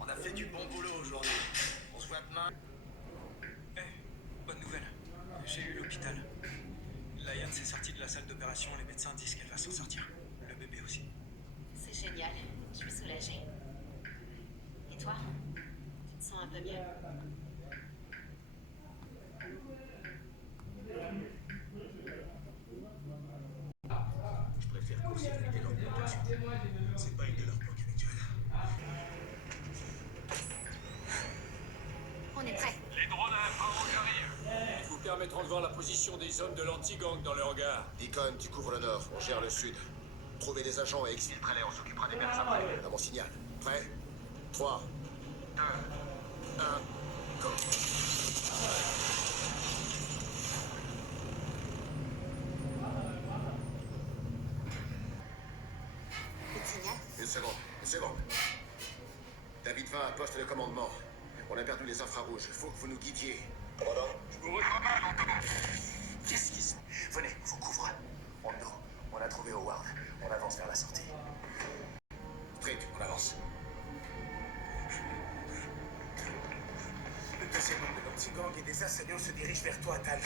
On a fait du bon boulot aujourd'hui. On se voit demain. Eh, bonne nouvelle. J'ai eu l'hôpital. Laïane s'est sortie de la salle d'opération. Les médecins disent qu'elle va s'en sortir. Le bébé aussi. C'est génial. Je suis soulagée. Et toi? Tu te sens un peu mieux? Je préfère court-circuiter leur plantation. C'est pas une de leurs planques habituelles. On est prêt. Les drones à infrarouge arrivent. Ils vous permettront de voir la position des hommes de l'anti-gang dans le hangar. Deacon, tu couvres le nord, on gère le sud. Trouvez des agents et exfiltrez-les, on s'occupera des merdes après. À mon signal. Prêt 3, 2, 1, go. Coup de signal? Une seconde. David 20 à poste de commandement. On a perdu les infrarouges, il faut que vous nous guidiez. Commandant, Je vous reçois mal, lentement. qu'est-ce qui se... Venez, vous couvre. On a trouvé Howard. On avance vers la sortie. Trick, on avance. Le deuxième homme de l'anti-gang et des assaillants se dirigent vers toi, Tal.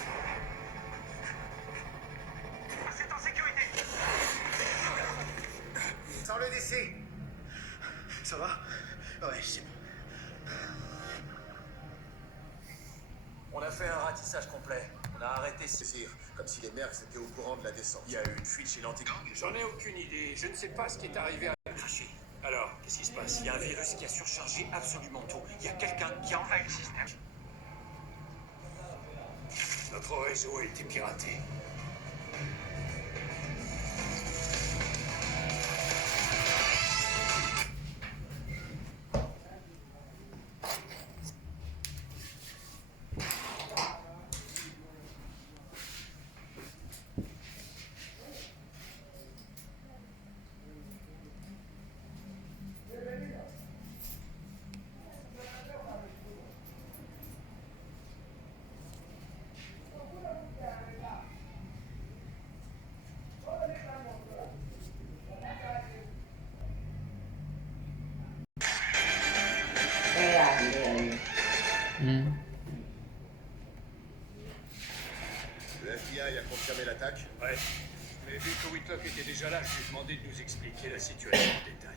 C'est en sécurité. Sans le DC. Ça va? Ouais, c'est bon. On a fait un ratissage complet. On a arrêté Saisir, comme si les mercs étaient au courant de la descente. Il y a eu une fuite chez l'anti-gang. J'en ai aucune idée. Je ne sais pas ce qui est arrivé à cracher. Alors, qu'est-ce qui se passe? Il y a un virus qui a surchargé absolument tout. Il y a quelqu'un qui a envahi le système. Notre réseau a été piraté. Le FBI a confirmé l'attaque. Ouais. Mais vu que Whitlock était déjà là, je lui ai demandé de nous expliquer la situation en détail.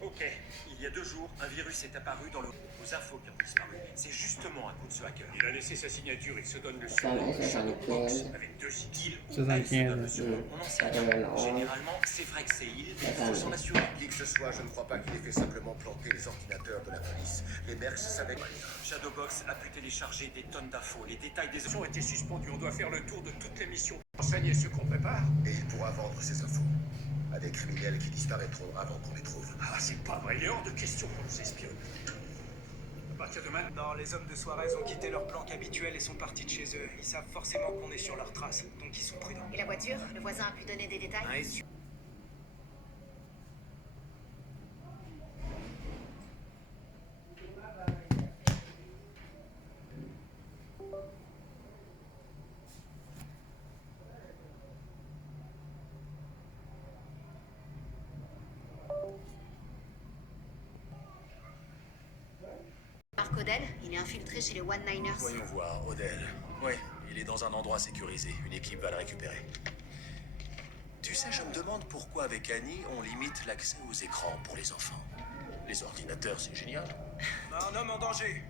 Ok. Il y a 2 jours, un virus est apparu dans aux infos qui ont disparu. C'est justement à coup de ce hacker. Il a laissé sa signature. Il se donne le surnom de Shadowbox avec 2 signes. Il ou elle se donne le surnom. On n'en sait rien. Généralement, c'est vrai que c'est il, mais il faut s'en assurer. Qui que ce soit, je ne crois pas qu'il ait fait simplement planter les ordinateurs de la police. Les mercs savaient quoi dire. Shadowbox a pu télécharger des tonnes d'infos. Les détails des Les ont été suspendus. On doit faire le tour de toutes les missions. Enseigner ce qu'on prépare. Et il pourra vendre ces infos à des criminels qui disparaîtront avant qu'on les trouve. Ah, c'est pas vrai. Il est hors de question qu'on nous espionne. À partir de maintenant, Non, les hommes de Suarez ont quitté leur planque habituelle et sont partis de chez eux. Ils savent forcément qu'on est sur leurs traces, donc ils sont prudents. Et la voiture? Le voisin a pu donner des détails? Un SUV. Mark Odell, il est infiltré chez les One-Niners. Voyons voir, Odell. Oui, il est dans un endroit sécurisé. Une équipe va le récupérer. Tu sais, je me demande pourquoi avec Annie, on limite l'accès aux écrans pour les enfants. Les ordinateurs, c'est génial. Un homme en danger.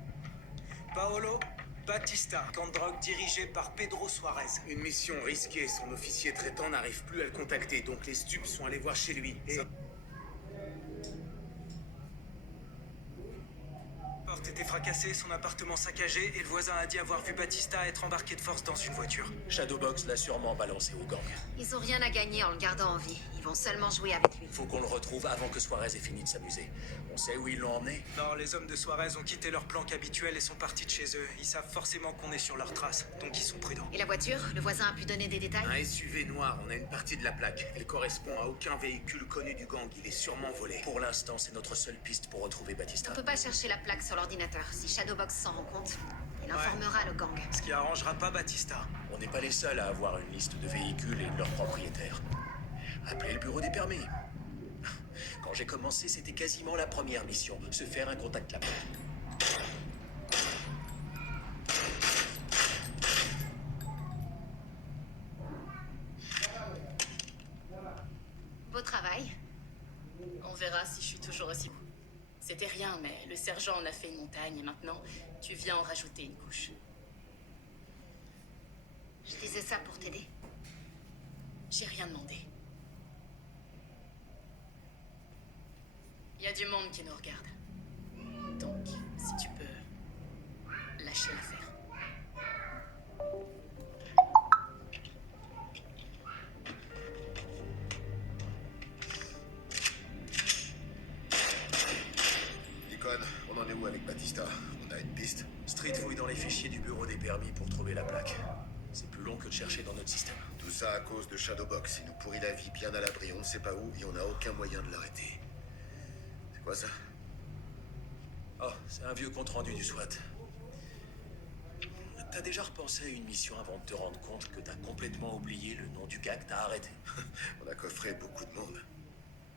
Paolo Batista, camp de drogue dirigé par Pedro Suarez. Une mission risquée. Son officier traitant n'arrive plus à le contacter, donc les stupes sont allés voir chez lui. Et... La porte était fracassée, son appartement saccagé, et le voisin a dit avoir vu Batista être embarqué de force dans une voiture. Shadowbox l'a sûrement balancé au gang. Ils ont rien à gagner en le gardant en vie. Ils vont seulement jouer avec lui. Faut qu'on le retrouve avant que Suarez ait fini de s'amuser. On sait où ils l'ont emmené? Non, les hommes de Suarez ont quitté leur planque habituelle et sont partis de chez eux. Ils savent forcément qu'on est sur leurs traces, donc ils sont prudents. Et la voiture? Le voisin a pu donner des détails? Un SUV noir, on a une partie de la plaque. Elle correspond à aucun véhicule connu du gang. Il est sûrement volé. Pour l'instant, c'est notre seule piste pour retrouver Batista. On peut pas chercher la plaque sur l'ordinateur. Si Shadowbox s'en rend compte, il informera le gang. Ce qui arrangera pas Batista. On n'est pas les seuls à avoir une liste de véhicules et de leurs propriétaires. Appelez le bureau des permis. Quand j'ai commencé, c'était quasiment la première mission, se faire un contact là-bas. Beau travail. On verra si je suis toujours aussi... C'était rien, mais le sergent en a fait une montagne et maintenant, tu viens en rajouter une couche. Je disais ça pour t'aider. J'ai rien demandé. Il y a du monde qui nous regarde. Donc, si tu peux lâcher l'affaire. Deacon, on en est où avec Batista? On a une piste? Street fouille dans les fichiers du bureau des permis pour trouver la plaque. C'est plus long que de chercher dans notre système. Tout ça à cause de Shadowbox. Il nous pourrit la vie bien à l'abri, on ne sait pas où, et on n'a aucun moyen de l'arrêter. C'est quoi ça? Oh, c'est un vieux compte-rendu du SWAT. T'as déjà repensé à une mission avant de te rendre compte que t'as complètement oublié le nom du gars que t'as arrêté? On a coffré beaucoup de monde.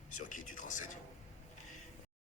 Sur qui tu te renseignes?